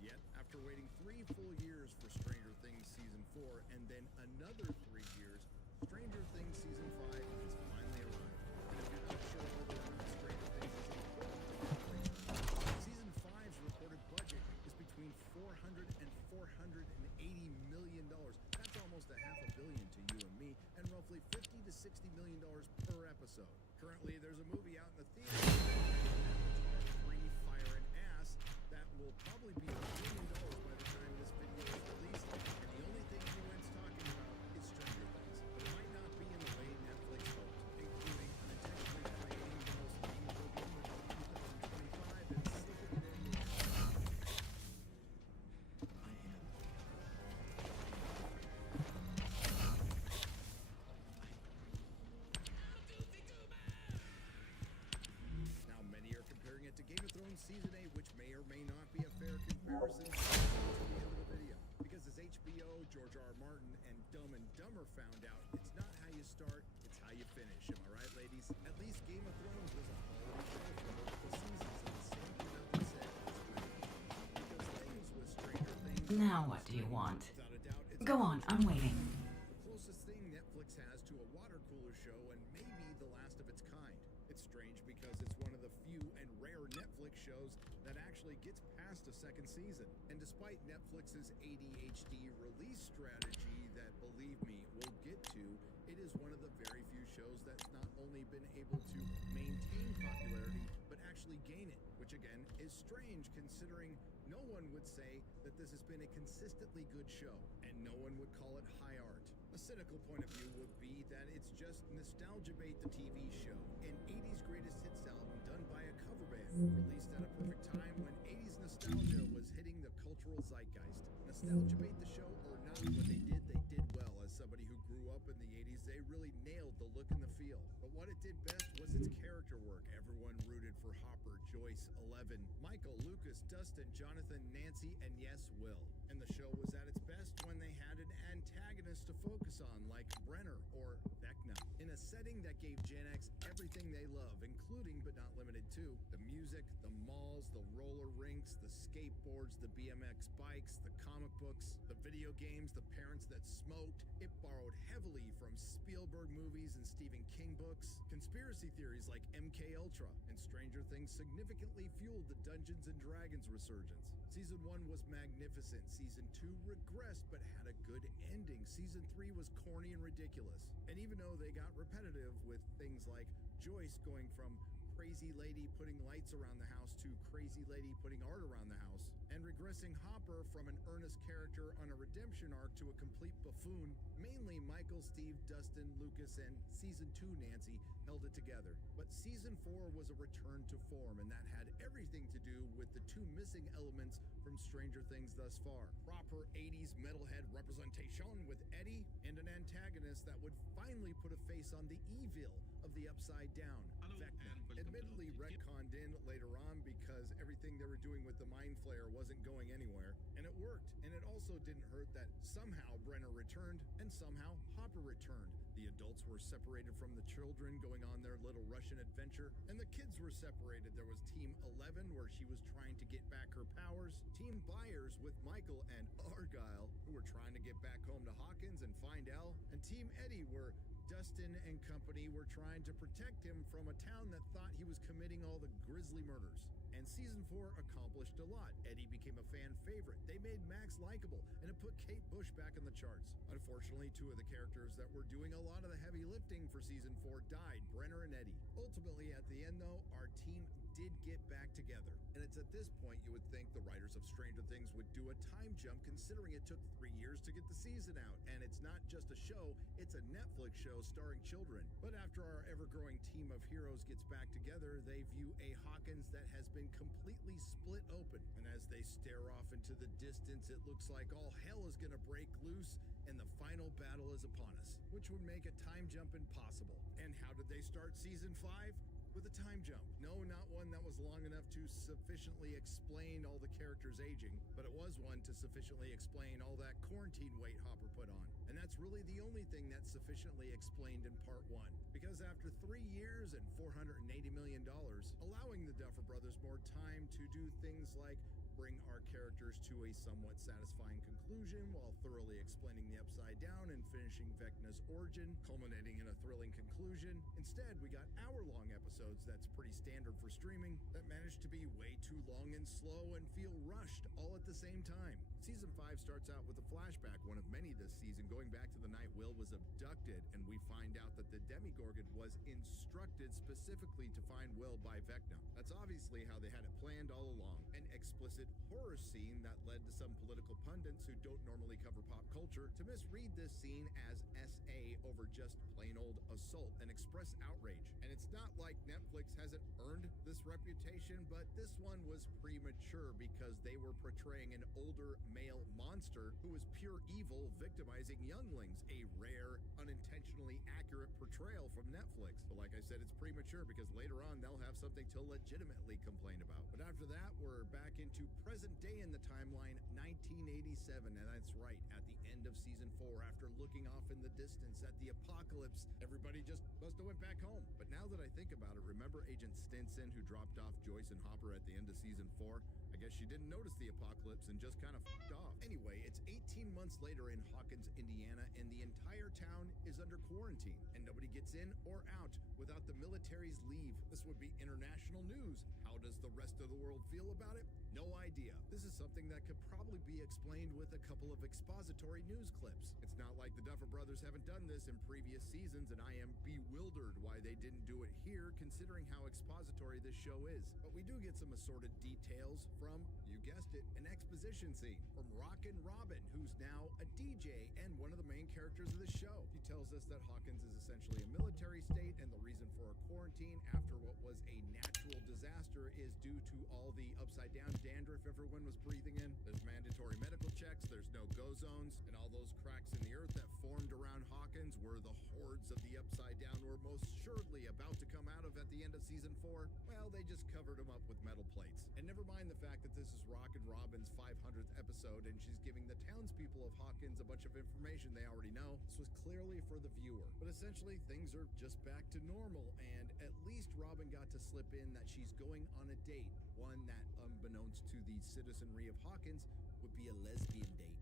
Yet, after waiting 3 full years for Stranger Things Season 4 and then another 3 years, Stranger Things Season 5 has finally arrived. And if you're not sure whether or not Stranger Things is important to Netflix, Season 5's reported budget is between $400 and $480 million. That's almost $500 million to you and me, and roughly $50 to $60 million per episode. Currently, there's a movie out in the theater, Avatar 3: Fire and Ass, that will probably be $1 billion by the time this video is released, and the only thing anyone's talking about is Stranger Things. But it might not be in the way Netflix hoped, including unintentionally creating the most meaningful game of 2025 and slipping it in with Now, many are comparing it to Game of Thrones Season 8, which may or may not be a fair comparison to the end of the video. Because as HBO, George R. R. Martin, and Dumb and Dumber found out, it's not how you start, it's how you finish. Am I right, ladies? At least Game of Thrones was a quality show for multiple seasons, and the same cannot be said for Stranger Things. Because things with Stranger Things... Now what do you want? Without a doubt, it's Go on, I'm waiting. the closest thing Netflix has to a water cooler show, and maybe the last of its kind. It's strange because it's one of the few and rare Netflix shows that actually gets past a second season. And despite Netflix's ADHD release strategy that, believe me, we'll get to, it is one of the very few shows that's not only been able to maintain popularity, but actually gain it, which again is strange considering no one would say that this has been a consistently good show, and no one would call it high art. A cynical point of view would be that it's just Nostalgia Bait, the TV show, an 80s greatest hits album done by a cover band, released at a perfect time when 80s nostalgia was hitting the cultural zeitgeist. Nostalgia Bait the show or not, what they did well. As somebody who grew up in the 80s, they really nailed the look and the feel. But what it did best was its character work. Everyone rooted for Hopper, Joyce, Eleven, Michael, Lucas, Dustin, Jonathan, Nancy, and yes, Will. And the show was at its best when they had an antagonist to focus on, like Brenner or Vecna, in a setting that gave Gen X everything they love, including but not limited to the music, the malls, the roller rinks, the skateboards, the BMX bikes, the comic books, the video games, the parents that smoked. It borrowed heavily from Spielberg movies and Stephen King books. Conspiracy theories like MK Ultra and Stranger Things significantly fueled the Dungeons and Dragons resurgence. Season 1 was magnificent. Season 2 regressed but had a good ending. Season 3 was corny and ridiculous. And even though they got repetitive with things like Joyce going from crazy lady putting lights around the house to crazy lady putting art around the house, and regressing Hopper from an earnest character on a redemption arc to a complete buffoon, mainly Michael, Steve, Dustin, Lucas, and Season 2 Nancy held it together. But Season 4 was a return to form, and that had everything to do with the two missing elements from Stranger Things thus far. Proper 80s metalhead representation with Eddie, and an antagonist that would finally put a face on the evil of the Upside Down, Vecna. Admittedly retconned in later on because everything they were doing with the Mind Flayer wasn't going anywhere, and it worked. And it also didn't hurt that somehow Brenner returned and somehow Hopper returned. The adults were separated from the children going on their little Russian adventure, and the kids were separated. There was Team 11 where she was trying to get back her powers, Team Byers with Michael and Argyle who were trying to get back home to Hawkins and find Elle, and Team Eddie where Dustin and company were trying to protect him from a town that thought he was committing all the grisly murders. And Season 4 accomplished a lot. Eddie became a fan favorite. They made Max likable, and it put Kate Bush back in the charts. Unfortunately, two of the characters that were doing a lot of the heavy lifting for Season 4 died, Brenner and Eddie. Ultimately, at the end though, our team did get back together. And it's at this point you would think the writers of Stranger Things would do a time jump, considering it took 3 years to get the season out. And it's not just a show, it's a Netflix show starring children. But after our ever-growing team of heroes gets back together, they view a Hawkins that has been completely split open. And as they stare off into the distance, it looks like all hell is gonna break loose and the final battle is upon us, which would make a time jump impossible. And how did they start Season 5? With a time jump. No, not one that was long enough to sufficiently explain all the characters aging, but it was one to sufficiently explain all that quarantine weight Hopper put on. And that's really the only thing that's sufficiently explained in part 1. Because after 3 years and $480 million, allowing the Duffer Brothers more time to do things like bring our characters to a somewhat satisfying conclusion while thoroughly explaining the Upside Down and finishing Vecna's origin, culminating in a thrilling conclusion. Instead, we got hour-long episodes that's pretty standard for streaming that managed to be way too long and slow and feel rushed all at the same time. Season 5 starts out with a flashback, one of many this season, going back to the night Will was abducted, and we find out that the Demigorgon was instructed specifically to find Will by Vecna. That's obviously how they had it planned all along. An explicit horror scene that led to some political pundits who don't normally cover pop culture to misread this scene as SA over just plain old assault and express outrage. And it's not like Netflix hasn't earned this reputation, but this one was premature because they were portraying an older male monster who was pure evil victimizing younglings, a rare, unintentionally accurate portrayal from Netflix. But like I said, it's premature because later on they'll have something to legitimately complain about. But after that, we're back into present day in the timeline, 1987, and that's right, at the end of season 4, after looking off in the distance at the apocalypse, everybody just must have went back home. But now that I think about it, remember Agent Stinson who dropped off Joyce and Hopper at the end of season 4? I guess she didn't notice the apocalypse and just kind of f***ed off. Anyway, it's 18 months later in Hawkins, Indiana, and the entire town is under quarantine, and nobody gets in or out without the military's leave. This would be international news. How does the rest of the world feel about it? No idea. This is something that could probably be explained with a couple of expository news clips. It's not like the Duffer Brothers haven't done this in previous seasons, and I am bewildered why they didn't do it here, considering how expository this show is. But we do get some assorted details from, you guessed it, an exposition scene from Rockin' Robin, who's now a DJ and one of the main characters of the show. He tells us that Hawkins is essentially a military state, and the reason for a quarantine after what was a natural disaster is due to all the upside down dandruff everyone was breathing in. There's mandatory medical checks, there's no-go zones, and all those cracks in the earth that formed around Hawkins were the hordes of the upside down were most surely about to come out of at the end of season 4. Well, they just covered them up with metal plates. And never mind the fact that this is Rockin' Robin's 500th episode and she's giving the townspeople of Hawkins a bunch of information they already know. This was clearly for the viewer. But essentially, things are just back to normal, and at least Robin got to slip in that she's going on a date, one that, unbeknownst to the citizenry of Hawkins, would be a lesbian date.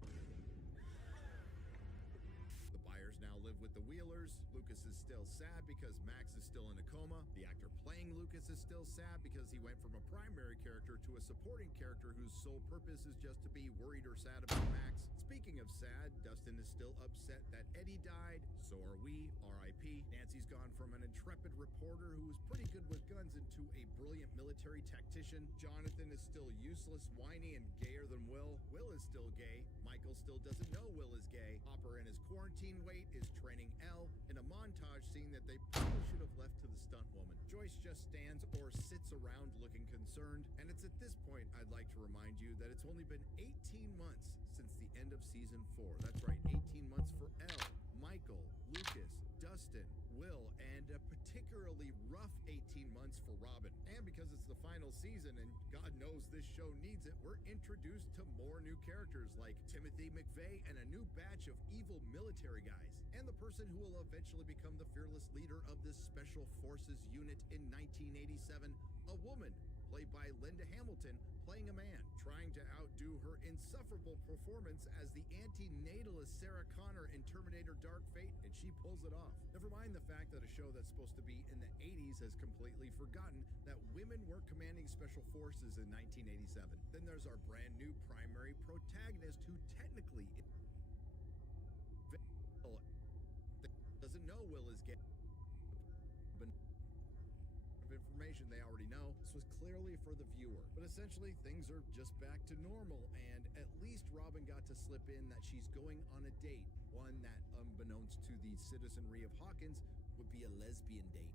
The Byers now live with the Wheelers. Lucas is still sad because Max is still in a coma. The actor playing Lucas is still sad because he went from a primary character to a supporting character whose sole purpose is just to be worried or sad about Max. Speaking of sad, Dustin is still upset that Eddie died. So are we, R.I.P. Nancy's gone from an intrepid reporter who was pretty good with guns into a brilliant military tactician. Jonathan is still useless, whiny, and gayer than Will. Will is still gay. Michael still doesn't know Will is gay. Hopper in his quarantine weight is training Elle in a montage scene that they probably should have left to the stunt woman. Joyce just stands or sits around looking concerned, and it's at this point I'd like to remind you that it's only been 18 months since the end of season 4. That's right, 18 months for Elle, Michael, Lucas, Dustin, Will, and a particularly rough 18 months for Robin. And because it's the final season and God knows this show needs it, we're introduced to more new characters like Timothy McVeigh and a new batch of evil military guys. And the person who will eventually become the fearless leader of this Special Forces unit in 1987, a woman played by Linda Hamilton, playing a man, trying to outdo her insufferable performance as the anti-natalist Sarah Connor in Terminator Dark Fate, and she pulls it off. Never mind the fact that a show that's supposed to be in the 80s has completely forgotten that women were commanding special forces in 1987. Then there's our brand new primary protagonist who technically doesn't know Will is gay. Information they already know. This was clearly for the viewer. But essentially, things are just back to normal, and at least Robin got to slip in that she's going on a date, one that, unbeknownst to the citizenry of Hawkins, would be a lesbian date.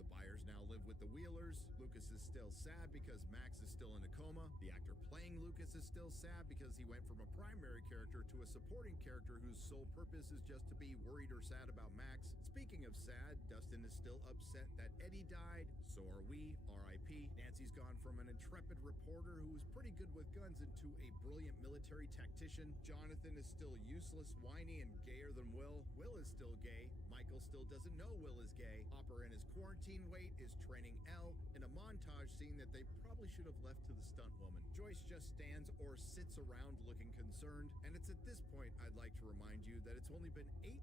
The Byers now live with the Wheelers. Lucas is still sad because Max is still in a coma. The actor playing Lucas is still sad because he went from a primary character to a supporting character whose sole purpose is just to be worried or sad about Max. Speaking of sad, Dustin is still upset that Eddie died. So are we, R.I.P. Nancy's gone from an intrepid reporter who was pretty good with guns into a brilliant military tactician. Jonathan is still useless, whiny, and gayer than Will. Will is still gay. Michael still doesn't know Will is gay. Hopper in his quarantine Waite is training Elle in a montage scene that they probably should have left to the stunt woman. Joyce just stands or sits around looking concerned, and it's at this point I'd like to remind you that it's only been 18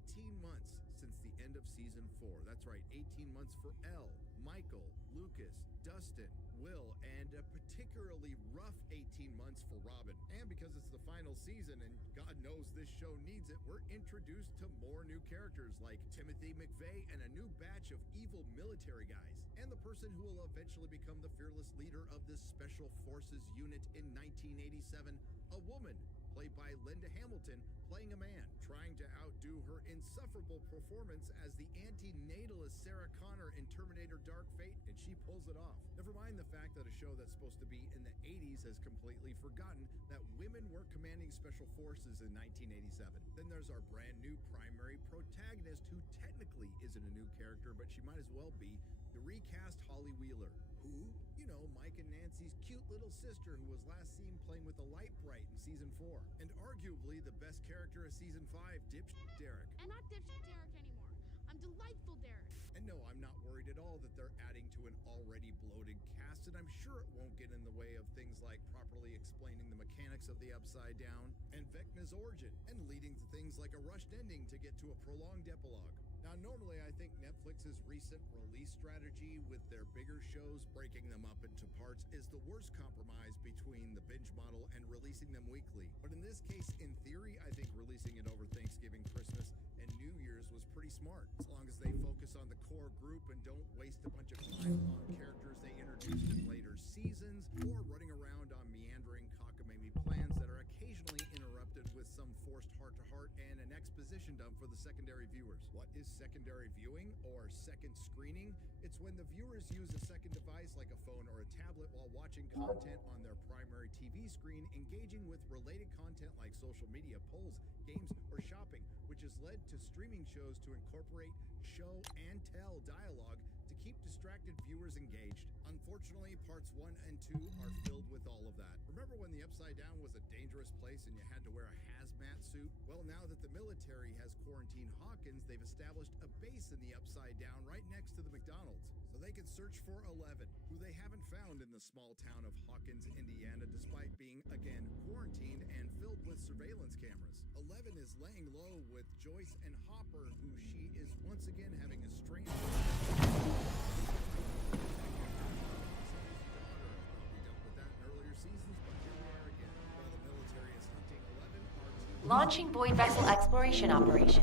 months since the end of season 4. That's right, 18 months for Elle, Michael, Lucas, Dustin, Will, and a particularly rough 18 months for Robin. And because it's the final season and God knows this show needs it, we're introduced to more new characters like Timothy McVeigh and a new batch of evil military guys, and the person who will eventually become the fearless leader of this Special Forces unit in 1987, a woman played by Linda Hamilton, playing a man, trying to outdo her insufferable performance as the anti-natalist Sarah Connor in Terminator Dark Fate, and she pulls it off. Never mind the fact that a show that's supposed to be in the 80s has completely forgotten that women were commanding special forces in 1987. Then there's our brand new primary protagonist, who technically isn't a new character, but she might as well be, the recast Holly Wheeler, who, you know, Mike and Nancy's cute little sister who was last seen playing with the light bright in season 4, and arguably the best character of season 5, dipshit Derek. And not dipshit Derek anymore. I'm delightful Derek. And no, I'm not worried at all that they're adding to an already bloated cast, and I'm sure it won't get in the way of things like properly explaining the mechanics of the Upside Down and Vecna's origin, and leading to things like a rushed ending to get to a prolonged epilogue. Now, normally I think Netflix's recent release strategy with their bigger shows, breaking them up into parts, is the worst compromise between the binge model and releasing them weekly. But in this case, in theory, I think releasing it over Thanksgiving, Christmas, and New Year's was pretty smart, as long as they focus on the core group and don't waste a bunch of time on characters they introduced in later seasons, or running around on meandering cockamamie plans that are occasionally interrupted with some forced heart-to-heart and an exposition dump for the secondary viewers. What is secondary viewing, or second screening? It's when the viewers use a second device like a phone or a tablet while watching content on their primary TV screen, engaging with related content like social media, polls, games, or shopping, which has led to streaming shows to incorporate show and tell dialogue to keep distracted viewers engaged. Unfortunately, parts 1 and 2 are filled with all of that. Remember when the Upside Down was a dangerous place and you had to wear a hazmat suit? Well, now that the military has quarantined Hawkins, they've established a base in the Upside Down right next to the McDonald's, so they can search for 11, who they haven't found in the small town of Hawkins, Indiana, despite being, again, quarantined and filled with surveillance cameras. 11 is laying low with Joyce and Hopper, who she is once again having a strange Launching Void Vessel Exploration Operation.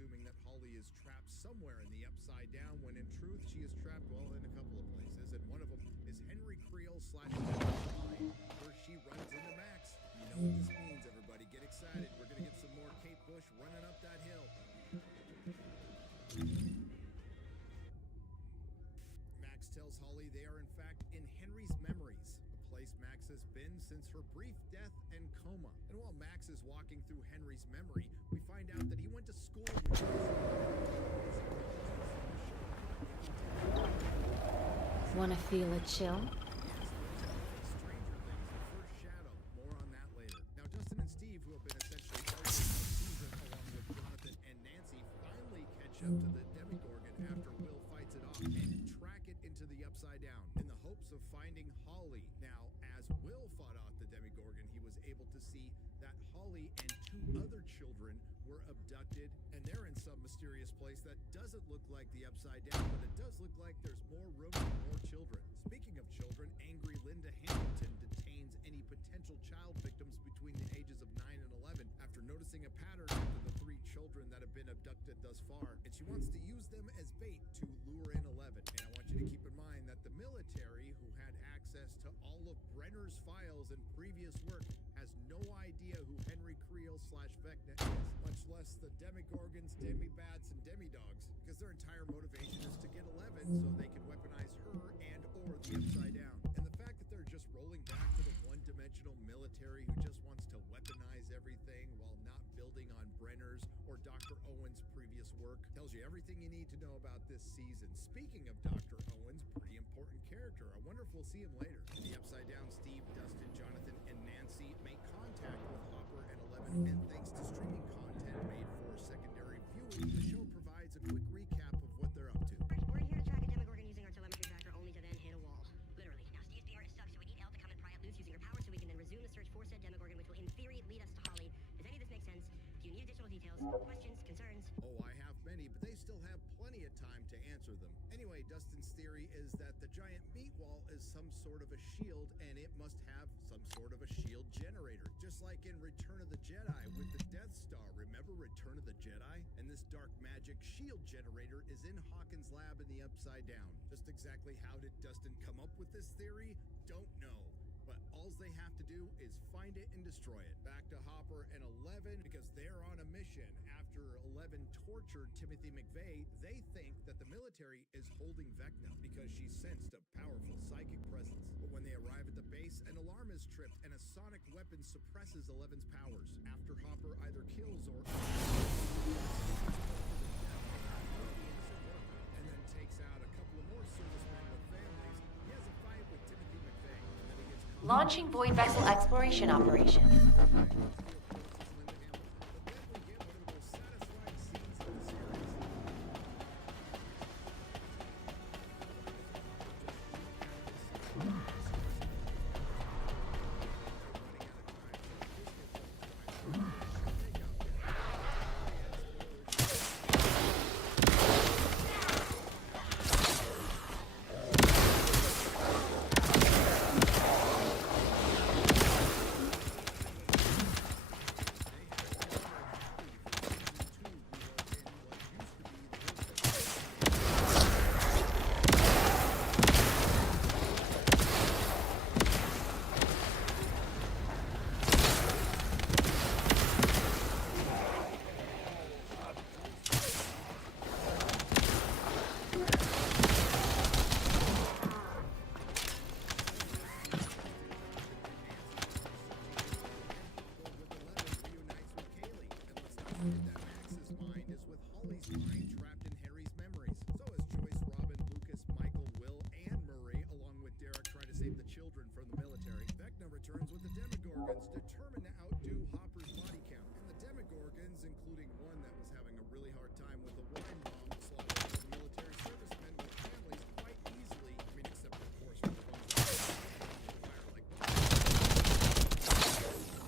assuming that Holly is trapped somewhere in the Upside Down, when in truth she is trapped, well, in a couple of places, and one of them is Henry Creel / Mine, where she runs into Max. You know what this means, everybody. Get excited. We're gonna get some more Kate Bush running up that hill. Max tells Holly they are in fact in Henry's memories, a place Max has been since her brief death and coma. And while Max is walking through Henry's memory, we find out that he went to school with Wanna feel a chill? More on that later. Now, Dustin and Steve, who have been essentially arguing all season along with Jonathan and Nancy, finally catch up to the Demogorgon after Will fights it off and track it into the Upside Down in the hopes of finding Holly. Now, as Will fought off the Demogorgon, he was able to see that Holly and 2 other children were abducted, and they're in some mysterious place that doesn't look like the Upside Down, but it does look like there's more room for more children. Speaking of children, angry Linda Hamilton detains any potential child victims between the ages of 9 and 11 after noticing a pattern after the 3 children that have been abducted thus far, and she wants to use them as bait to lure in 11. And I want you to keep in mind that the military, who had access to all of Brenner's files and previous work, has no idea who Henry Creel / Vecna is, much less the Demogorgons, Demibats, and Demidogs, because their entire motivation is to get 11 so they can weaponize her and or the Upside Down. And the fact that they're just rolling back to the one-dimensional military who just wants to weaponize everything while not building on Brenner's or Dr. Owen's previous work tells you everything you need to know about this season. Speaking of Dr. Owens, pretty important character. I wonder if we'll see him later. In the Upside Down, Steve, Dustin, Jonathan, and Nancy make contact with Hopper and 11, and thanks to streaming content made for secondary viewing, the show provides a quick recap of what they're up to. We're here to track a Demogorgon using our telemetry tracker, only to then hit a wall. Literally. Now, Steve's PR is stuck, so we need Elle to come and pry it loose using her power so we can then resume the search for said Demogorgon, which will in theory lead us to Holly. Does any of this make sense? Do you need additional details? Questions? Concerns? Oh, I have many, but they still have plenty of time to answer them. Anyway, Dustin's theory is that the giant meat wall is some sort of a shield, and it must have some sort of a shield generator. Just like in Return of the Jedi with the Death Star. Remember Return of the Jedi? And this dark magic shield generator is in Hawkins' lab in the Upside Down. Just exactly how did Dustin come up with this theory? Don't know. But all they have to do is find it and destroy it. Back to Hopper and 11, because they're on a mission. After 11 tortured Timothy McVeigh, they think that the military is holding Vecna because she sensed a powerful psychic presence. But when they arrive at the base, an alarm is tripped and a sonic weapon suppresses 11's powers. After Hopper either kills or and then takes out a couple of more servicemen with families, he has a fight with Timothy McVeigh, and then he gets Launching void vessel exploration operation. determined to outdo Hopper's body count. And the Demogorgons, including one that was having a really hard time with a wine bomb, slaughtered military servicemen with families quite easily. I mean, except of course for the ones that fire like to Will, taking the children to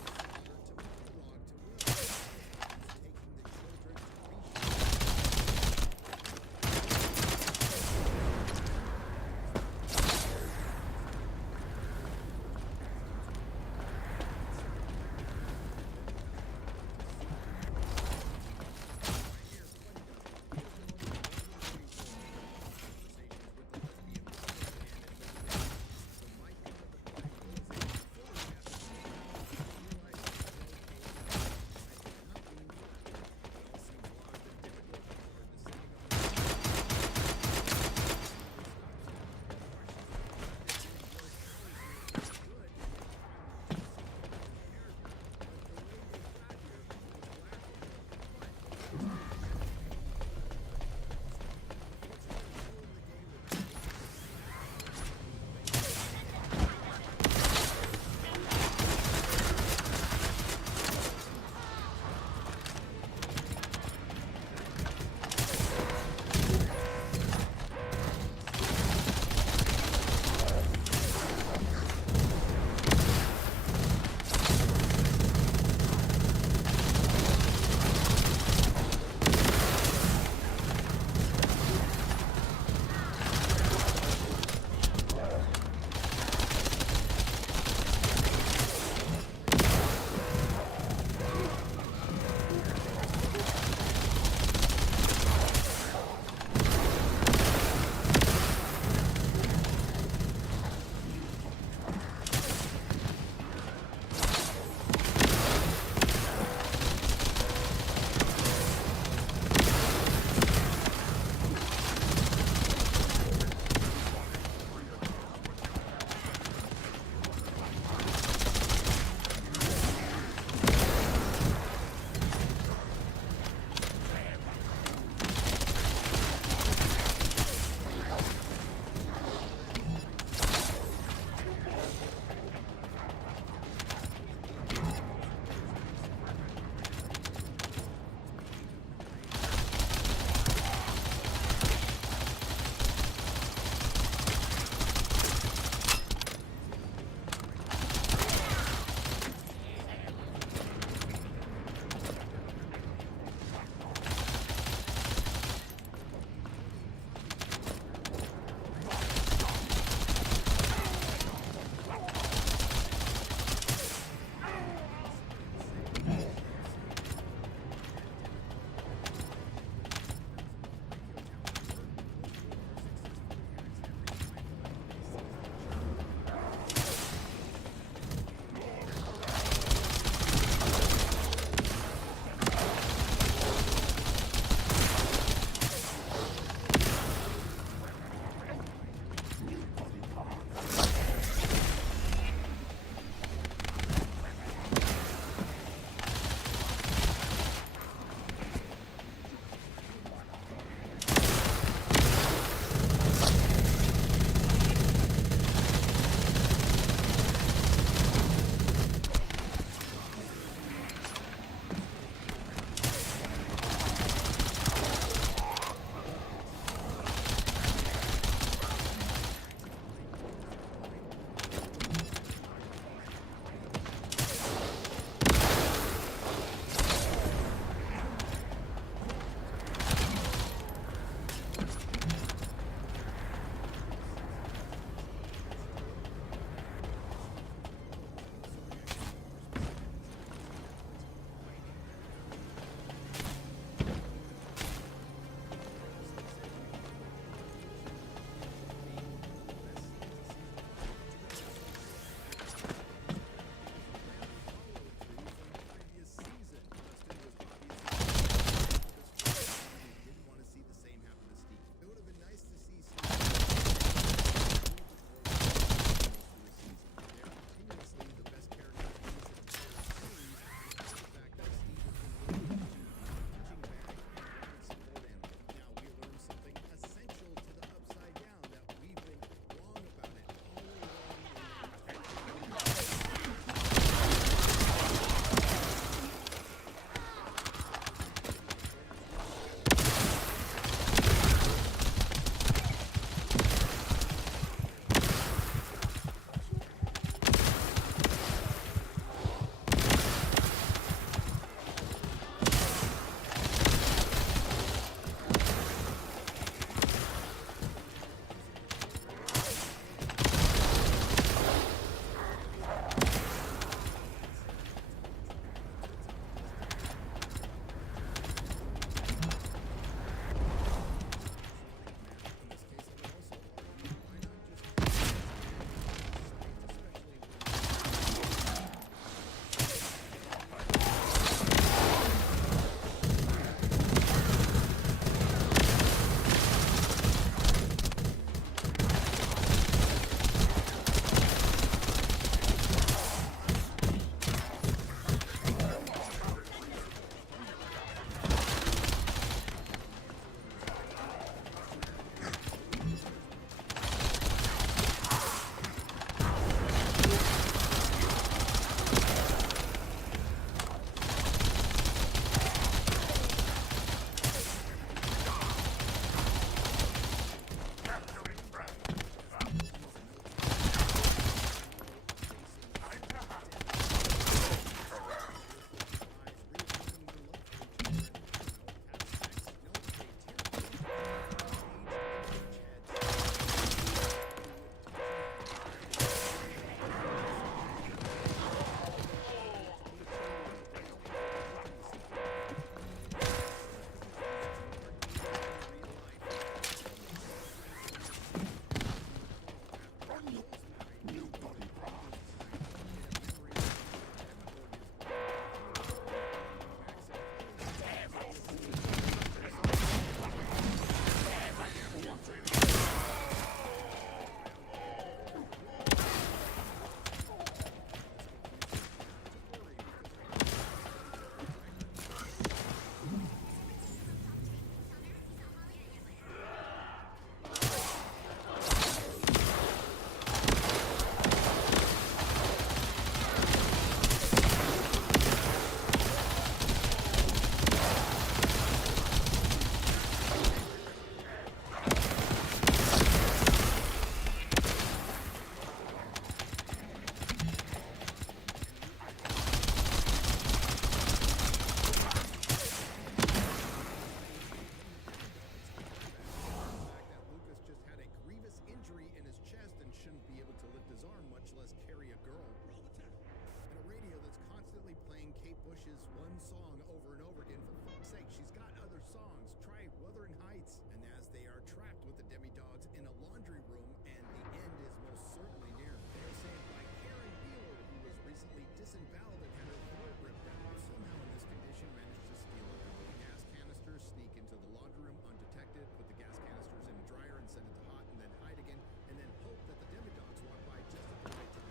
changes one song over and over again. For fuck's sake, she's got other songs. Try Wuthering Heights. And as they are trapped with the demidogs in a laundry room, and the end is most certainly near. They are saved by Karen Wheeler, who was recently disemboweled and had her throat ripped out. Somehow in this condition managed to steal a couple of gas canisters, sneak into the laundry room undetected, put the gas canisters in a dryer and send it to hot, and then hide again, and then hope that the demidogs walk by just at the right time.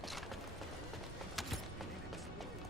And it explodes.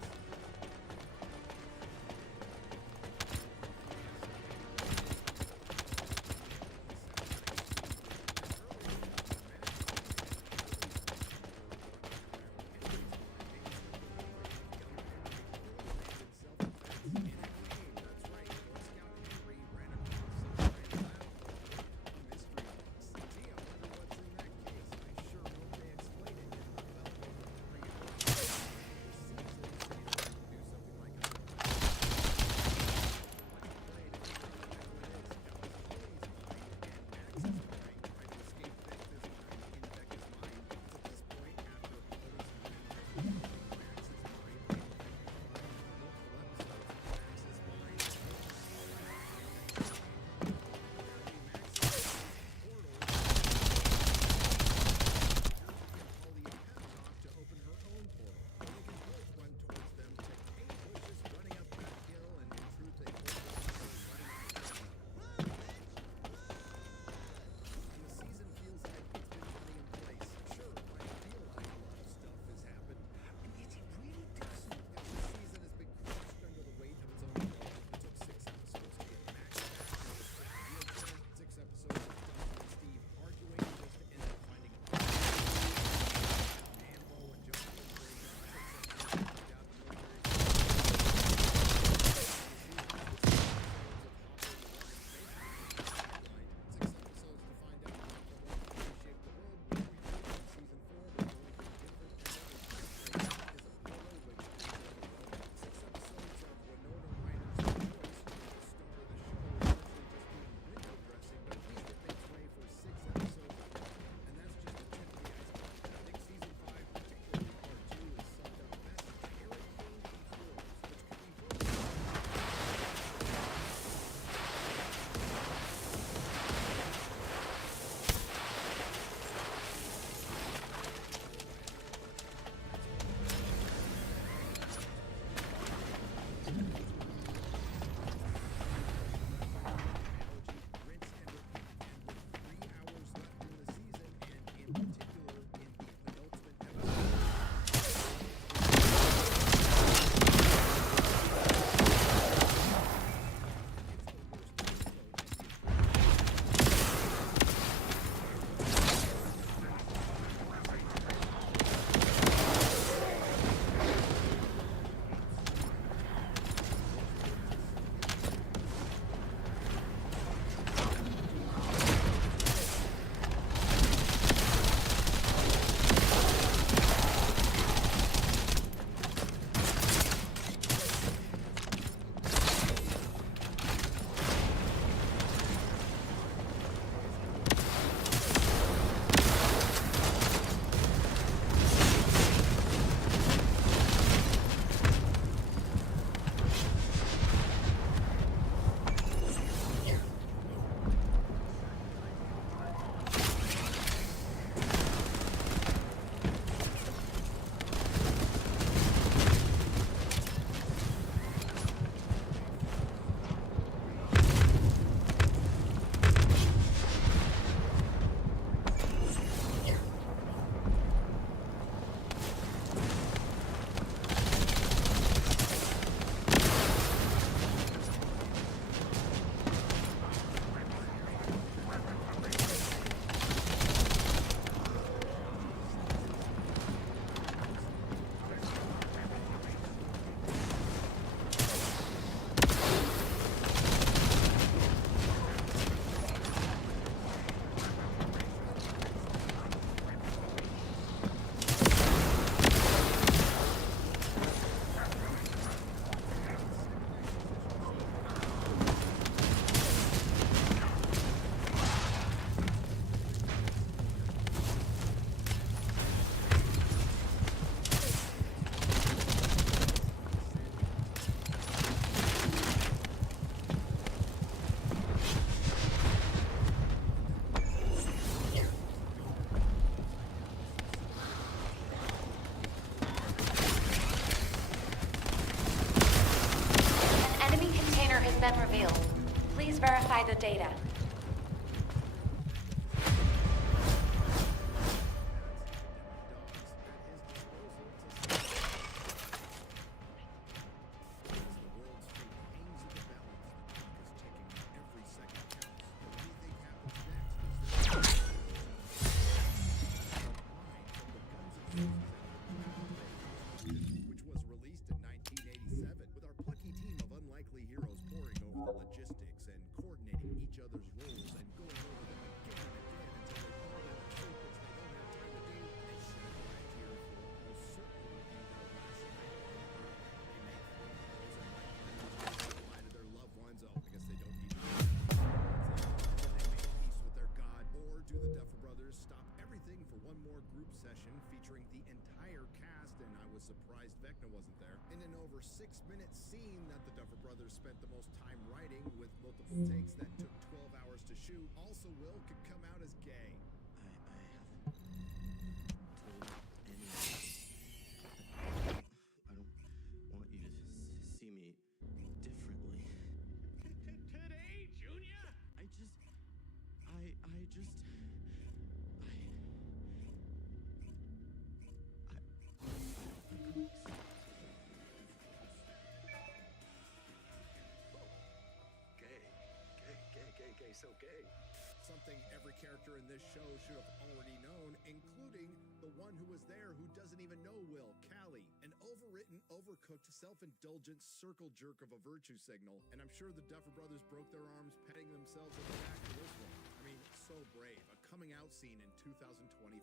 Please verify the data. Which was released in 1987, with our plucky team of unlikely heroes poring over the logistics and coordinating each other's roles and going over them again and again until they fall in a troop which they don't have time to do. They should have arrived here for almost certainly would be their last night on Earth. They make phone calls and write letters to say goodbye to their loved ones. Oh, I guess they don't need to. Then they make peace with their god, or do the Duffer Brothers stop everything for one more group session featuring the entire cast? And I was surprised Vecna wasn't there. In an over 6-minute scene that the Duffer Brothers spent the most time writing with multiple takes that took 12 hours to shoot, also Will could come out as gay. I haven't told anyone. I don't want you to see me differently. Today, Junior? I just... Gay, so gay. Something every character in this show should have already known, including the one who was there who doesn't even know Will, Callie. An overwritten, overcooked, self-indulgent circle jerk of a virtue signal. And I'm sure the Duffer Brothers broke their arms petting themselves on the back for this one. I mean, so brave. A coming out scene in 2025.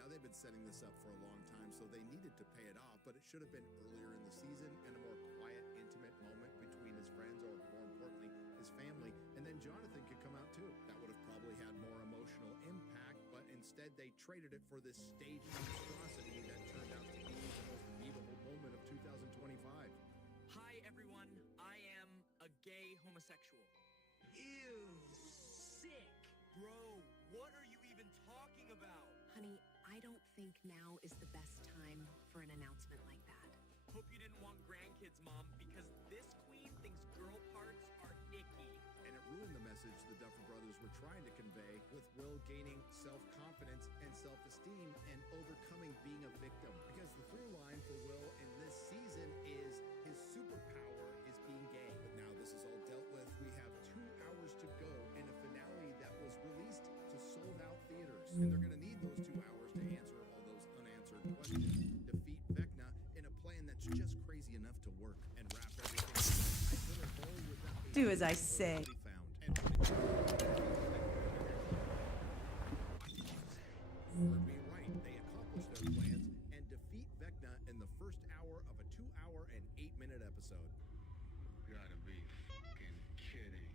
Now, they've been setting this up for a long time, so they needed to pay it off, but it should have been earlier in the season and a more quiet, intimate moment between his friends, or more importantly, his family. And then Jonathan could come out too. That would have probably had more emotional impact, but instead they traded it for this staged monstrosity that turned out to be the most believable moment of 2025. Hi, everyone. I am a gay homosexual. Ew, sick. Bro, what are you even talking about? Honey, I don't think now is the best time for an announcement like that. Hope you didn't want grandkids, Mom, because this queen thinks girl parts are icky. And it ruined the message the Duffer Brothers were trying to convey, with Will gaining self-confidence and self-esteem and overcoming being a victim. Because the through line for Will in this season is his superpower is being gay. But now this is all dealt with. We have 2 hours to go in a finale that was released to sold-out theaters. And they're going to need those 2 hours to answer all those unanswered questions. Defeat Vecna in a plan that's just crazy enough to work, and wrap everything up. I put a bow with that. Do as I say. Heard me right. They accomplished their plans and defeat Vecna in the first hour of a 2-hour and 8-minute episode. Gotta be fucking kidding.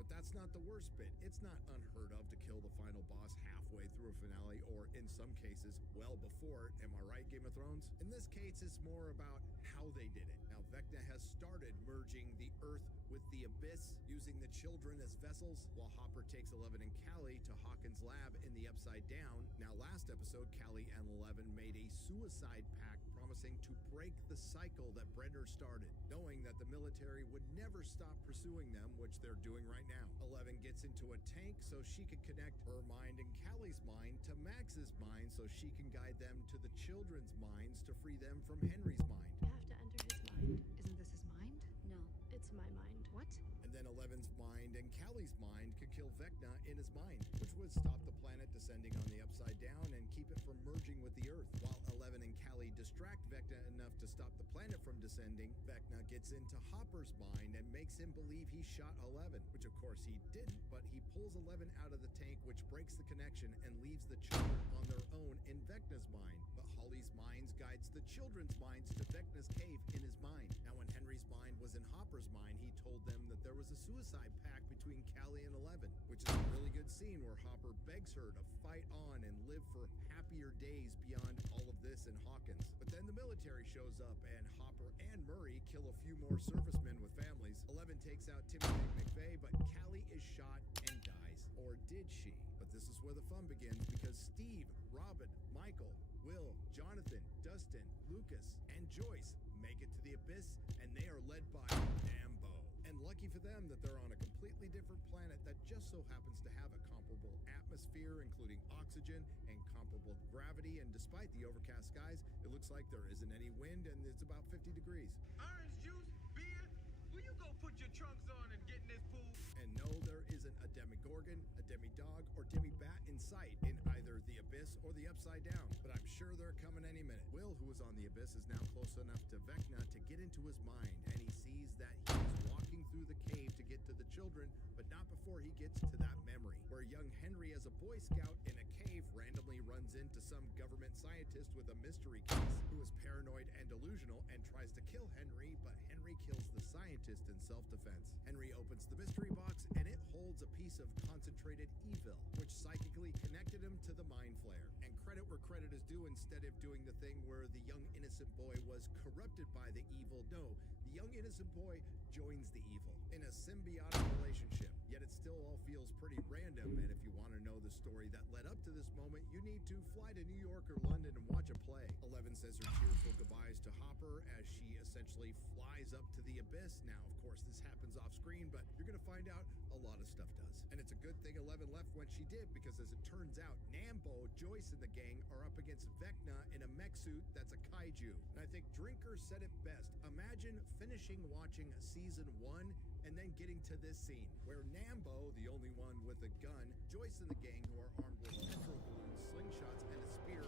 But that's not the worst bit. It's not unheard of to kill the final boss halfway through a finale, or in some cases, well before it. Am I right, Game of Thrones? In this case, it's more about how they did it. Now, Vecna has started merging the Earth with the Abyss, using the children as vessels, while Hopper takes Eleven and Callie to Hawkins' lab in the Upside Down. Now, last episode, Callie and Eleven made a suicide pact promising to break the cycle that Brender started, knowing that the military would never stop pursuing them, which they're doing right now. Eleven gets into a tank so she can connect her mind and Callie's mind to Max's mind so she can guide them to the children's minds to free them from Henry's mind. You have to enter his mind. Isn't this his mind? No, it's my mind. What? And then Eleven's mind and Callie's mind could kill Vecna in his mind, which would stop the planet descending on the Upside Down and keep it from merging with the Earth. While Eleven and Callie distract Vecna enough to stop the planet from descending, Vecna gets into Hopper's mind and makes him believe he shot Eleven, which of course he didn't, but he pulls Eleven out of the tank, which breaks the connection and leaves the children on their own in Vecna's mind. But Holly's mind guides the children's minds to Vecna's cave in his mind. Now, when Henry's mind was in Hopper's mind, he told them that there was a suicide pact between Callie and Eleven, which is a really good scene where Hopper begs her to fight on and live for happier days beyond all of this in Hawkins. But then the military shows up, and Hopper and Murray kill a few more servicemen with families. Eleven takes out Timothy McVeigh, but Callie is shot and dies. Or did she? But this is where the fun begins, because Steve, Robin, Michael, Will, Jonathan, Dustin, Lucas, and Joyce make it to the Abyss, and they are led by Dambo. And lucky for them that they're on a completely different planet that just so happens to have a comparable atmosphere, including oxygen and comparable gravity. And despite the overcast skies, it looks like there isn't any wind and it's about 50 degrees. Orange juice, beer. Will you go put your trunks on and get in this pool? And no, there isn't a demigorgon, a demidog, or demibat in sight in either the Abyss or the Upside Down, but I'm sure they're coming any minute. Will, who is on the Abyss, is now close enough to Vecna to get into his mind, and he sees that he is walking through the cave to get to the children, but not before he gets to that memory, where young Henry, as a Boy Scout in a cave, randomly runs into some government scientist with a mystery case who is paranoid and delusional and tries to kill Henry, but Henry kills the scientist in self-defense. Henry opens the mystery box, and it holds a piece of concentrated evil, which psychically connected him to the mind flare. And credit where credit is due, instead of doing the thing where the young innocent boy was corrupted by the evil, no, the young innocent boy joins the evil in a symbiotic relationship. Yet it still all feels pretty random, and if you want to know the story that led up to this moment, you need to fly to New York or London and watch a play. Eleven says her tearful goodbyes to Hopper as she essentially flies up to the Abyss. Now, of course, this happens off screen, but you're going to find out a lot of stuff does. And it's a good thing 11 left when she did, because as it turns out, Nambo, Joyce, and the gang are up against Vecna in a mech suit that's a kaiju. And I think Drinker said it best. Imagine finishing watching season 1 and then getting to this scene, where Nambo, the only one with a gun, Joyce and the gang, who are armed with petro balloons, slingshots, and a spear,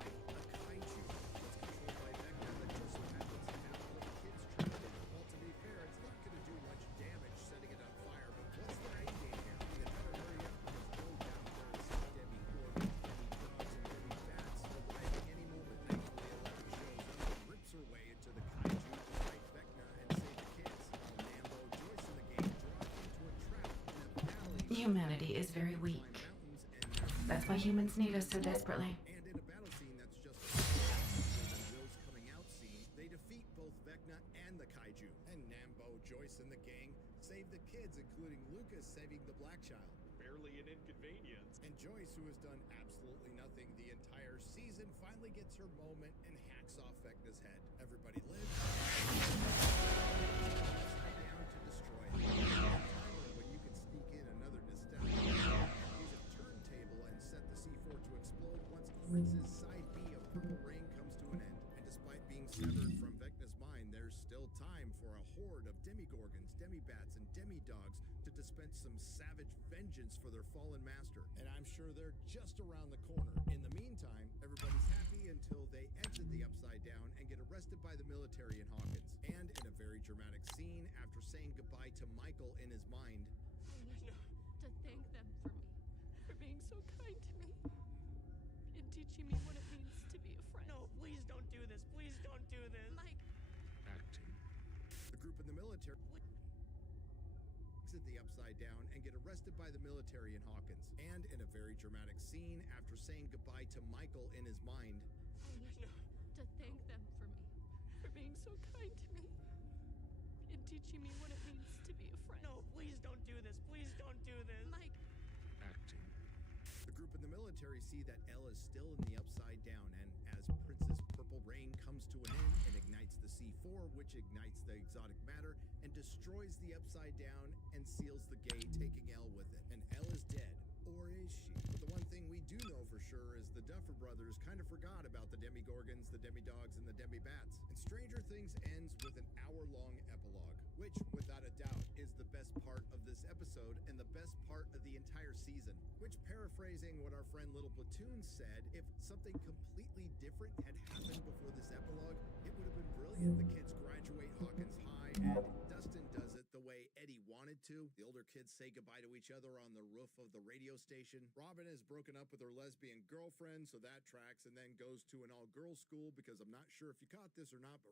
fight a kaiju that's controlled by Vecna that just so happens to have all the kids trapped in it. Well, to be fair, it's not going to do much damage setting it on fire, but what's their end game here? They better hurry up, because no doubt there is some demi-gorgons, demi-dogs, and demi-bats arriving any moment. Thankfully, 11 shows up and rips her way into the kaiju to fight Vecna and save the kids, while Nambo, Joyce, and the gang drop into a trap in a valley. Humanity is very weak. That's why humans need us so desperately. And in a battle scene that's just than Will's coming out scene, they defeat both Vecna and the kaiju. And Nambo, Joyce, and the gang save the kids, including Lucas saving the black child. Barely an inconvenience. And Joyce, who has done absolutely nothing the entire season, finally gets her moment and hacks off Vecna's head. Everybody lives. Upside down to destroy it. Timer when you can sneak in another nostalgia. Use a turntable and set the C4 to explode once Prince's side B of Purple Rain comes to an end. And despite being severed from Vecna's mind, there's still time for a horde of demigorgons, demibats, and demidogs to dispense some savage vengeance for their fallen master. And I'm sure they're just around the corner. In the meantime, everybody's happy until they exit the Upside Down and get arrested by the military in Hawkins. And in a very dramatic scene, after saying goodbye to Michael in his mind, I wish to thank them for me, for being so kind to me, and teaching me what it means to be a friend. No, please don't do this. Please don't do this. Mike, Acting. the group in the military exit the Upside Down and get arrested by the military in Hawkins. And in a very dramatic scene, after saying goodbye to Michael in his mind, I wish to thank them for me, for being so kind to me, and teaching me what it means to be a friend. No, please don't do this. Please don't do this. Mike, Acting. the group in the military see that Elle is still in the Upside Down, and as Prince's Purple Rain comes to an end, it ignites the C4, which ignites the exotic matter and destroys the Upside Down and seals the gate, taking Elle with it. And Elle is dead. Or is she? But the one thing we do know for sure is the Duffer Brothers kind of forgot about the Demigorgons, the Demidogs, and the Demibats. And Stranger Things ends with an hour-long epilogue, which, without a doubt, is the best part of this episode and the best part of the entire season. Which, paraphrasing what our friend Little Platoon said, if something completely different had happened before this epilogue, it would have been brilliant. The kids graduate Hawkins High, and Dustin does it the way Eddie wanted to. The older kids say goodbye to each other on the roof of the radio station. Robin is broken up with her lesbian girlfriend, so that tracks, and then goes to an all-girls school, because I'm not sure if you caught this or not, but